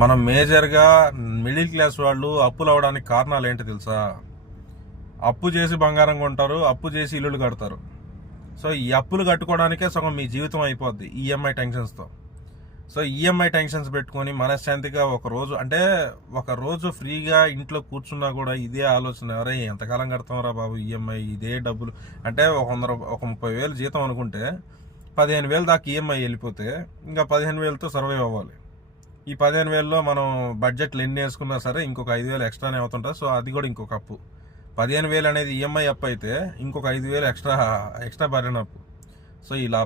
మనం మేజర్గా middle class వాళ్ళు అప్పులు అవడానికి కారణాలు ఏంటో తెలుసా? అప్పు చేసి బంగారం కొంటారు, అప్పు చేసి ఇల్లులు కడతారు. సో ఈ అప్పులు కట్టుకోవడానికే సగం మీ జీవితం అయిపోద్ది ఈఎంఐ టెన్షన్స్తో. సో ఈఎంఐ టెన్షన్స్ పెట్టుకొని మనశ్శాంతిగా ఒక రోజు ఫ్రీగా ఇంట్లో కూర్చున్నా కూడా ఇదే ఆలోచన, అరే ఎంతకాలం కడతాంరా బాబు ఈఎంఐ, ఇదే డబ్బులు. అంటే ఒక 30,000 జీతం అనుకుంటే 15,000 దాకా ఈఎంఐ వెళ్ళిపోతే ఇంకా 15,000తో సర్వైవ్ అవ్వాలి. ఈ 15,000లో మనం బడ్జెట్లు ఎన్ని వేసుకున్నా సరే ఇంకొక 5,000 ఎక్స్ట్రానే అవుతుంటుంది. సో అది కూడా ఇంకొక అప్పు. 15,000 అనేది ఈఎంఐ అప్పు అయితే ఇంకొక 5,000 ఎక్స్ట్రా బర్రెన్ అప్పు. సో ఇలా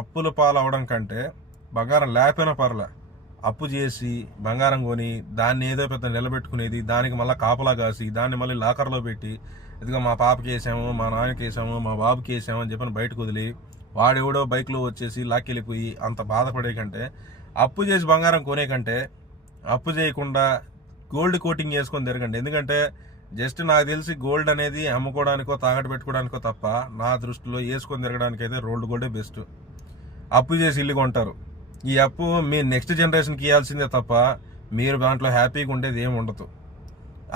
అప్పుల పాలు అవడం కంటే బంగారం లేకపోయినా పర్లే, అప్పు చేసి బంగారం కొని దాన్ని ఏదో పెద్ద నిలబెట్టుకునేది, దానికి మళ్ళీ కాపలా కాసి దాన్ని మళ్ళీ లాకర్లో పెట్టి ఇదిగో మా పాపకి వేసాము, మా నాన్నకి వేసాము, మా బాబుకి వేసాము అని చెప్పని బయటకు వదిలి వాడెవడో బైక్లో వచ్చేసి లాక్కెళ్ళిపోయి అంత బాధపడే కంటే, అప్పు చేసి బంగారం కొనే కంటే అప్పు చేయకుండా గోల్డ్ కోటింగ్ వేసుకొని తిరగండి. ఎందుకంటే జస్ట్ నాకు తెలిసి గోల్డ్ అనేది అమ్ముకోవడానికో తాకట్టు పెట్టుకోవడానికో తప్ప నా దృష్టిలో వేసుకొని తిరగడానికి అయితే రోల్డ్ గోల్డే బెస్ట్. అప్పు చేసి ఇల్లు కొంటారు, ఈ అప్పు మీ నెక్స్ట్ జనరేషన్కి ఇవ్వాల్సిందే తప్ప మీరు దాంట్లో హ్యాపీగా ఉండేది ఏమి ఉండదు.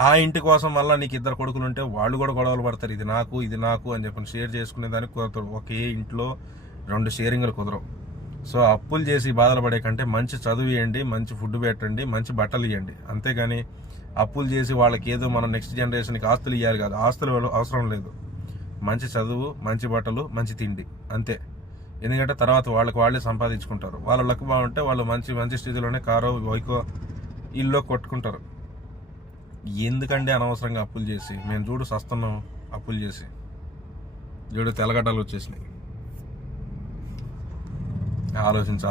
ఆ ఇంటి కోసం మళ్ళీ నీకు 2 కొడుకులు ఉంటే వాళ్ళు కూడా గొడవలు పడతారు, ఇది నాకు అని చెప్పి షేర్ చేసుకునే దానికి కుదరతారు. ఒకే ఇంట్లో 2 షేరింగ్లు కుదరవు. సో అప్పులు చేసి బాధలు పడే కంటే మంచి చదువు ఇవ్వండి, మంచి ఫుడ్ పెట్టండి, మంచి బట్టలు ఇవ్వండి. అంతేగాని అప్పులు చేసి వాళ్ళకి ఏదో మన నెక్స్ట్ జనరేషన్కి ఆస్తులు ఇవ్వాలి కాదు, ఆస్తులు అవసరం లేదు. మంచి చదువు, మంచి బట్టలు, మంచి తిండి అంతే. ఎందుకంటే తర్వాత వాళ్ళే సంపాదించుకుంటారు. వాళ్ళ లక్ బాగుంటే వాళ్ళు మంచి స్థితిలోనే కారో బైకో ఇల్లు కొట్టుకుంటారు. ఎందుకంటే అనవసరంగా అప్పులు చేసి మేము చూడు సస్తున్నాం, అప్పులు చేసి చూడు తెల్లగడ్డలు వచ్చేసినాయి. ఆలోచించి